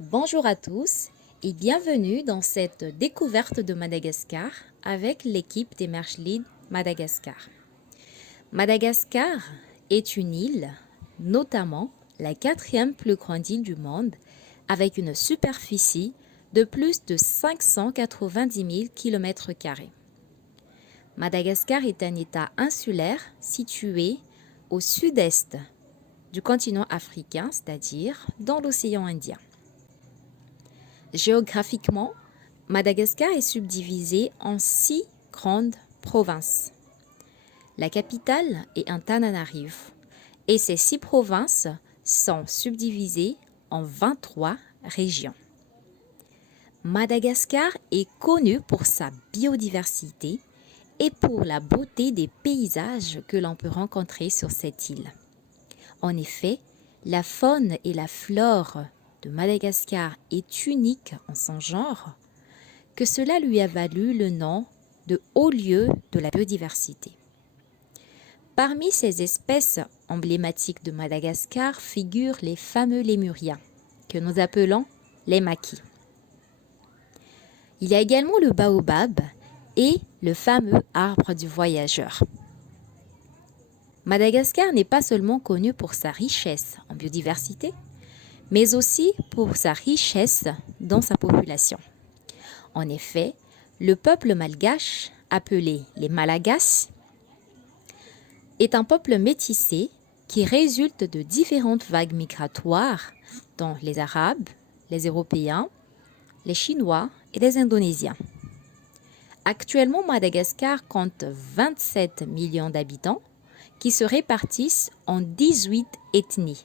Bonjour à tous et bienvenue dans cette découverte de Madagascar avec l'équipe d'Emerge Lead Madagascar. Madagascar est une île, notamment la quatrième plus grande île du monde, avec une superficie de plus de 590 000 km². Madagascar est un État insulaire situé au sud-est du continent africain, c'est-à-dire dans l'océan Indien. Géographiquement, Madagascar est subdivisé en 6 grandes provinces. La capitale est Antananarivo et ces 6 provinces sont subdivisées en 23 régions. Madagascar est connu pour sa biodiversité et pour la beauté des paysages que l'on peut rencontrer sur cette île. En effet, la faune et la flore de Madagascar est unique en son genre, que cela lui a valu le nom de haut lieu de la biodiversité. Parmi ces espèces emblématiques de Madagascar figurent les fameux lémuriens, que nous appelons les maquis. Il y a également le baobab et le fameux arbre du voyageur. Madagascar n'est pas seulement connu pour sa richesse en biodiversité, mais aussi pour sa richesse dans sa population. En effet, le peuple malgache, appelé les Malagasy, est un peuple métissé qui résulte de différentes vagues migratoires, dont les Arabes, les Européens, les Chinois et les Indonésiens. Actuellement, Madagascar compte 27 millions d'habitants qui se répartissent en 18 ethnies.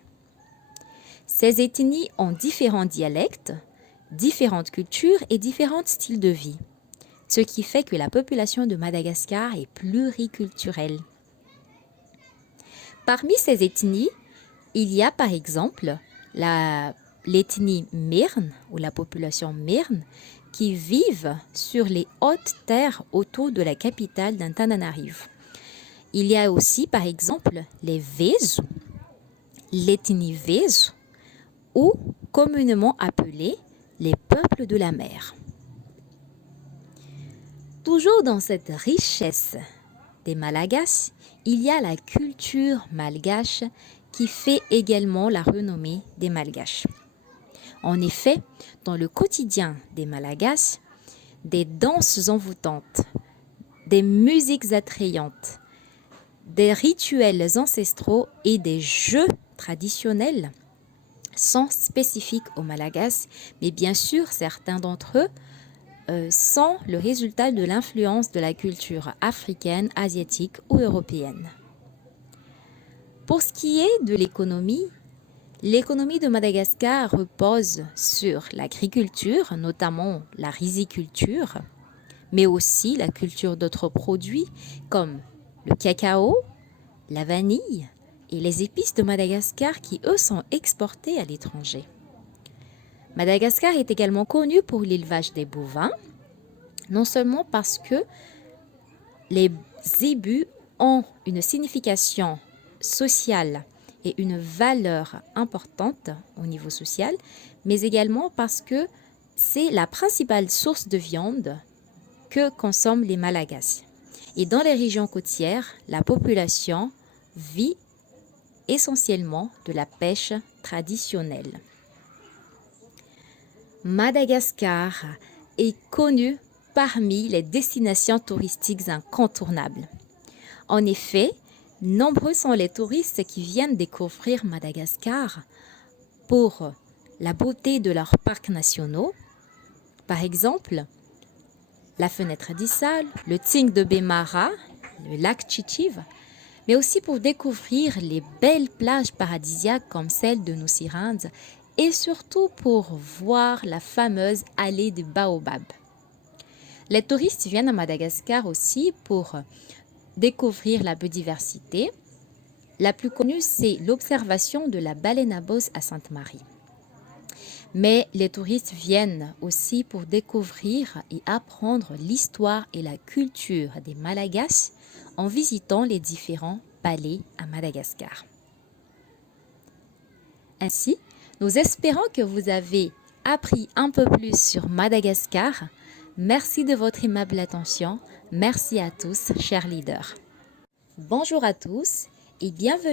Ces ethnies ont différents dialectes, différentes cultures et différents styles de vie, ce qui fait que la population de Madagascar est pluriculturelle. Parmi ces ethnies, il y a par exemple l'ethnie Mirn ou la population Mirn qui vivent sur les hautes terres autour de la capitale d'Antananarivo. Il y a aussi par exemple les Vezo, l'ethnie Vezo, ou communément appelés les peuples de la mer. Toujours dans cette richesse des Malagasy, il y a la culture malgache qui fait également la renommée des Malgaches. En effet, dans le quotidien des Malagasy, des danses envoûtantes, des musiques attrayantes, des rituels ancestraux et des jeux traditionnels sont spécifiques aux Malagasy, mais bien sûr, certains d'entre eux sont le résultat de l'influence de la culture africaine, asiatique ou européenne. Pour ce qui est de l'économie de Madagascar repose sur l'agriculture, notamment la riziculture, mais aussi la culture d'autres produits comme le cacao, la vanille, et les épices de Madagascar qui, eux, sont exportés à l'étranger. Madagascar est également connu pour l'élevage des bovins, non seulement parce que les zébus ont une signification sociale et une valeur importante au niveau social, mais également parce que c'est la principale source de viande que consomment les Malagasy. Et dans les régions côtières, la population vit essentiellement de la pêche traditionnelle. Madagascar est connu parmi les destinations touristiques incontournables. En effet, nombreux sont les touristes qui viennent découvrir Madagascar pour la beauté de leurs parcs nationaux. Par exemple, la fenêtre d'Issal, le Tsing de Bemara, le lac Chichiv, mais aussi pour découvrir les belles plages paradisiaques comme celle de Nussirand et surtout pour voir la fameuse allée du baobab. Les touristes viennent à Madagascar aussi pour découvrir la biodiversité. La plus connue, c'est l'observation de la baleine à bosse à Sainte-Marie. Mais les touristes viennent aussi pour découvrir et apprendre l'histoire et la culture des Malagasy en visitant les différents palais à Madagascar. Ainsi, nous espérons que vous avez appris un peu plus sur Madagascar. Merci de votre aimable attention. Merci à tous, chers leaders. Bonjour à tous et bienvenue